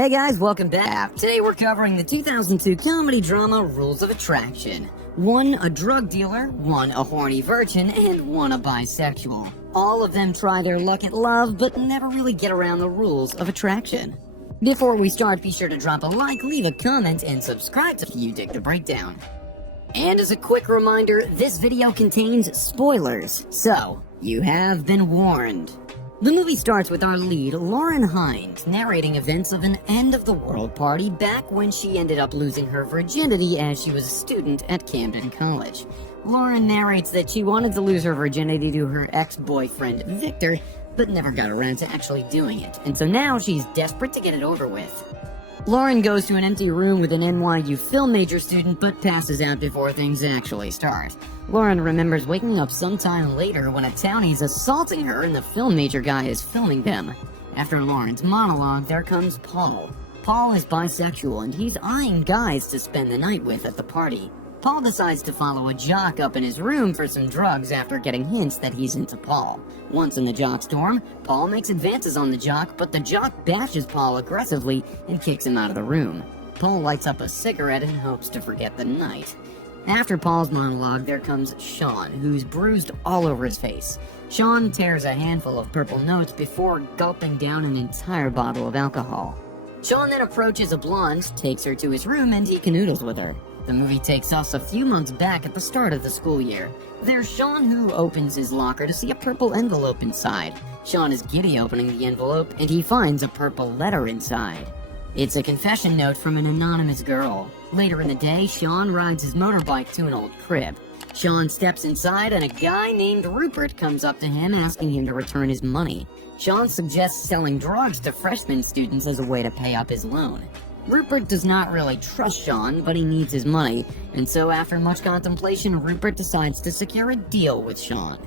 Hey guys, welcome back. Today we're covering the 2002 comedy drama Rules of Attraction. One a drug dealer, one a horny virgin, and one a bisexual. All of them try their luck at love, but never really get around the rules of attraction. Before we start, be sure to drop a like, leave a comment, and subscribe if you dig the breakdown. And as a quick reminder, this video contains spoilers, so you have been warned. The movie starts with our lead, Lauren Hind, narrating events of an end-of-the-world party back when she ended up losing her virginity as she was a student at Camden College. Lauren narrates that she wanted to lose her virginity to her ex-boyfriend, Victor, but never got around to actually doing it, and so now she's desperate to get it over with. Lauren goes to an empty room with an NYU film major student, but passes out before things actually start. Lauren remembers waking up sometime later when a townie's assaulting her and the film major guy is filming them. After Lauren's monologue, there comes Paul. Paul is bisexual and he's eyeing guys to spend the night with at the party. Paul decides to follow a jock up in his room for some drugs after getting hints that he's into Paul. Once in the jock's dorm, Paul makes advances on the jock, but the jock bashes Paul aggressively and kicks him out of the room. Paul lights up a cigarette and hopes to forget the night. After Paul's monologue, there comes Sean, who's bruised all over his face. Sean tears a handful of purple notes before gulping down an entire bottle of alcohol. Sean then approaches a blonde, takes her to his room, and he canoodles with her. The movie takes us a few months back at the start of the school year. There's Sean, who opens his locker to see a purple envelope inside. Sean is giddy opening the envelope, and he finds a purple letter inside. It's a confession note from an anonymous girl. Later in the day, Sean rides his motorbike to an old crib. Sean steps inside, and a guy named Rupert comes up to him asking him to return his money. Sean suggests selling drugs to freshman students as a way to pay up his loan. Rupert does not really trust Sean, but he needs his money, and so after much contemplation, Rupert decides to secure a deal with Sean.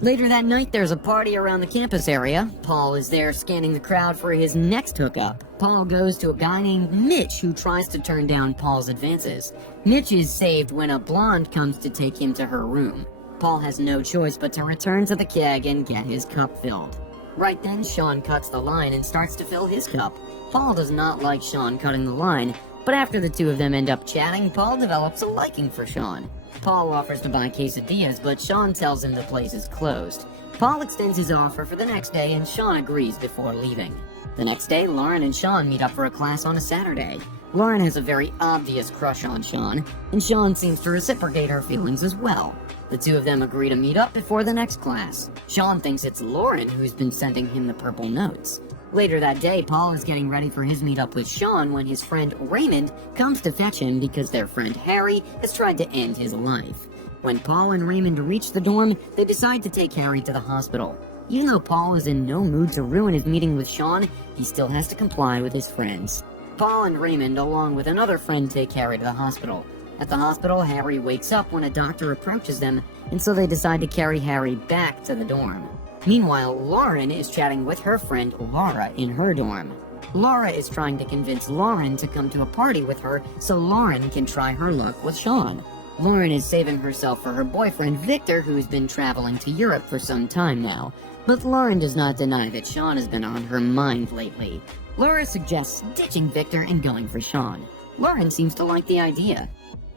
Later that night, there's a party around the campus area. Paul is there scanning the crowd for his next hookup. Paul goes to a guy named Mitch who tries to turn down Paul's advances. Mitch is saved when a blonde comes to take him to her room. Paul has no choice but to return to the keg and get his cup filled. Right then, Sean cuts the line and starts to fill his cup. Paul does not like Sean cutting the line, but after the two of them end up chatting, Paul develops a liking for Sean. Paul offers to buy quesadillas, but Sean tells him the place is closed. Paul extends his offer for the next day, and Sean agrees before leaving. The next day, Lauren and Sean meet up for a class on a Saturday. Lauren has a very obvious crush on Sean, and Sean seems to reciprocate her feelings as well. The two of them agree to meet up before the next class. Sean thinks it's Lauren who's been sending him the purple notes. Later that day, Paul is getting ready for his meetup with Sean when his friend Raymond comes to fetch him because their friend Harry has tried to end his life. When Paul and Raymond reach the dorm, they decide to take Harry to the hospital. Even though Paul is in no mood to ruin his meeting with Sean, he still has to comply with his friends. Paul and Raymond, along with another friend, take Harry to the hospital. At the hospital, Harry wakes up when a doctor approaches them, and so they decide to carry Harry back to the dorm. Meanwhile, Lauren is chatting with her friend Laura in her dorm. Laura is trying to convince Lauren to come to a party with her so Lauren can try her luck with Sean. Lauren is saving herself for her boyfriend Victor, who's been traveling to Europe for some time now. But Lauren does not deny that Sean has been on her mind lately. Laura suggests ditching Victor and going for Sean. Lauren seems to like the idea.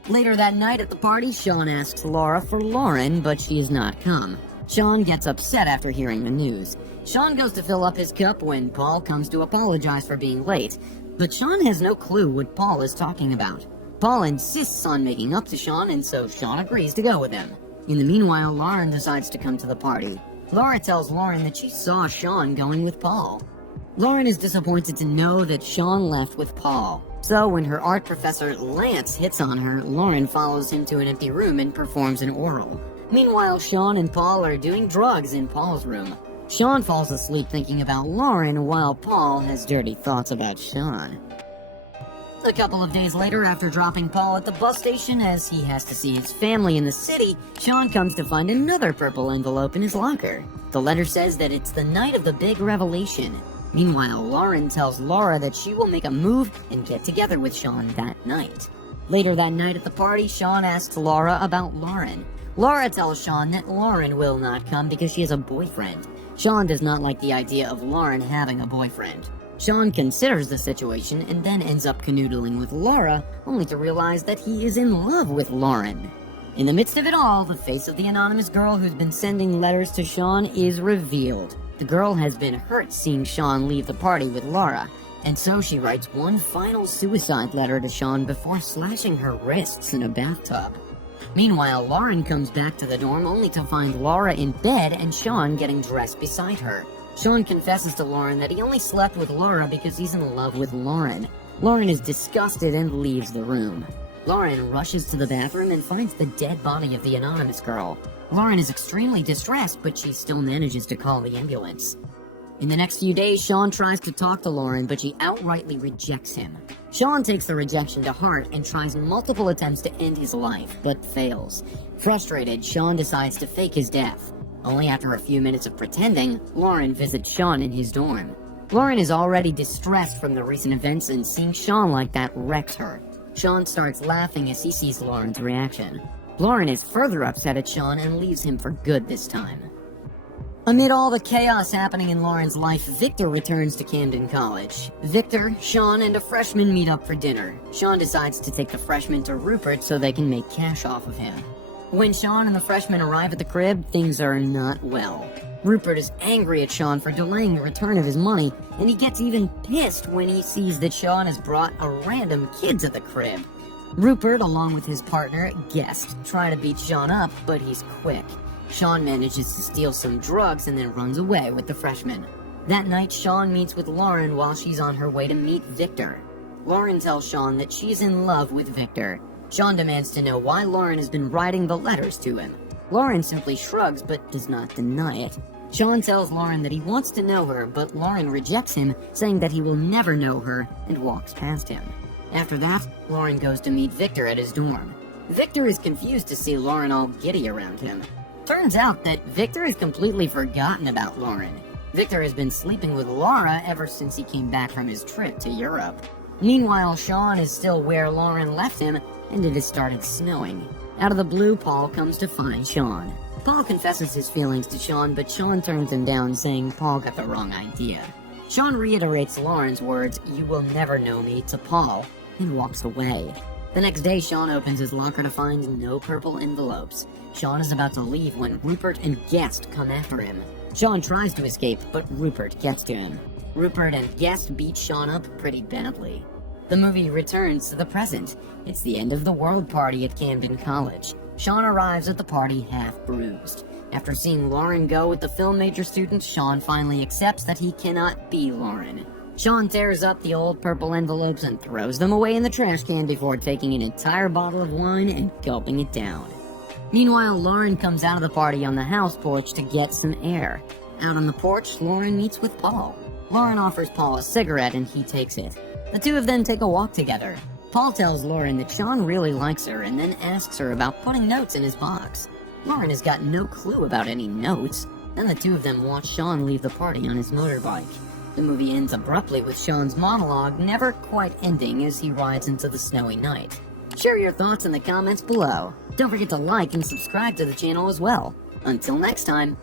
Later that night at the party, Sean asks Laura for Lauren, but she has not come. Sean gets upset after hearing the news. Sean goes to fill up his cup when Paul comes to apologize for being late, but Sean has no clue what Paul is talking about. Paul insists on making up to Sean, and so Sean agrees to go with him. In the meanwhile, Lauren decides to come to the party. Laura tells Lauren that she saw Sean going with Paul. Lauren is disappointed to know that Sean left with Paul. So when her art professor Lance hits on her, Lauren follows him to an empty room and performs an oral. Meanwhile, Sean and Paul are doing drugs in Paul's room. Sean falls asleep thinking about Lauren, while Paul has dirty thoughts about Sean. A couple of days later, after dropping Paul at the bus station as he has to see his family in the city, Sean comes to find another purple envelope in his locker. The letter says that it's the night of the big revelation. Meanwhile, Lauren tells Laura that she will make a move and get together with Sean that night. Later that night at the party, Sean asks Laura about Lauren. Laura tells Sean that Lauren will not come because she has a boyfriend. Sean does not like the idea of Lauren having a boyfriend. Sean considers the situation and then ends up canoodling with Laura, only to realize that he is in love with Lauren. In the midst of it all, the face of the anonymous girl who's been sending letters to Sean is revealed. The girl has been hurt seeing Sean leave the party with Laura, and so she writes one final suicide letter to Sean before slashing her wrists in a bathtub. Meanwhile, Lauren comes back to the dorm only to find Laura in bed and Sean getting dressed beside her. Sean confesses to Lauren that he only slept with Laura because he's in love with Lauren. Lauren is disgusted and leaves the room. Lauren rushes to the bathroom and finds the dead body of the anonymous girl. Lauren is extremely distressed, but she still manages to call the ambulance. In the next few days, Sean tries to talk to Lauren, but she outrightly rejects him. Sean takes the rejection to heart and tries multiple attempts to end his life, but fails. Frustrated, Sean decides to fake his death. Only after a few minutes of pretending, Lauren visits Sean in his dorm. Lauren is already distressed from the recent events, and seeing Sean like that wrecks her. Sean starts laughing as he sees Lauren's reaction. Lauren is further upset at Sean and leaves him for good this time. Amid all the chaos happening in Lauren's life, Victor returns to Camden College. Victor, Sean, and a freshman meet up for dinner. Sean decides to take the freshman to Rupert so they can make cash off of him. When Sean and the freshman arrive at the crib, things are not well. Rupert is angry at Sean for delaying the return of his money, and he gets even pissed when he sees that Sean has brought a random kid to the crib. Rupert, along with his partner, Guest, try to beat Sean up, but he's quick. Sean manages to steal some drugs and then runs away with the freshman. That night, Sean meets with Lauren while she's on her way to meet Victor. Lauren tells Sean that she's in love with Victor. Sean demands to know why Lauren has been writing the letters to him. Lauren simply shrugs but does not deny it. Sean tells Lauren that he wants to know her, but Lauren rejects him, saying that he will never know her, and walks past him. After that, Lauren goes to meet Victor at his dorm. Victor is confused to see Lauren all giddy around him. Turns out that Victor has completely forgotten about Lauren. Victor has been sleeping with Laura ever since he came back from his trip to Europe. Meanwhile, Sean is still where Lauren left him, and it has started snowing. Out of the blue, Paul comes to find Sean. Paul confesses his feelings to Sean, but Sean turns him down, saying Paul got the wrong idea. Sean reiterates Lauren's words, "You will never know me," to Paul, and walks away. The next day, Sean opens his locker to find no purple envelopes. Sean is about to leave when Rupert and Guest come after him. Sean tries to escape, but Rupert gets to him. Rupert and Guest beat Sean up pretty badly. The movie returns to the present. It's the end of the world party at Camden College. Sean arrives at the party half bruised. After seeing Lauren go with the film major students, Sean finally accepts that he cannot be Lauren. Sean tears up the old purple envelopes and throws them away in the trash can before taking an entire bottle of wine and gulping it down. Meanwhile, Lauren comes out of the party on the house porch to get some air. Out on the porch, Lauren meets with Paul. Lauren offers Paul a cigarette and he takes it. The two of them take a walk together. Paul tells Lauren that Sean really likes her and then asks her about putting notes in his box. Lauren has got no clue about any notes. Then the two of them watch Sean leave the party on his motorbike. The movie ends abruptly with Sean's monologue never quite ending as he rides into the snowy night. Share your thoughts in the comments below. Don't forget to like and subscribe to the channel as well. Until next time.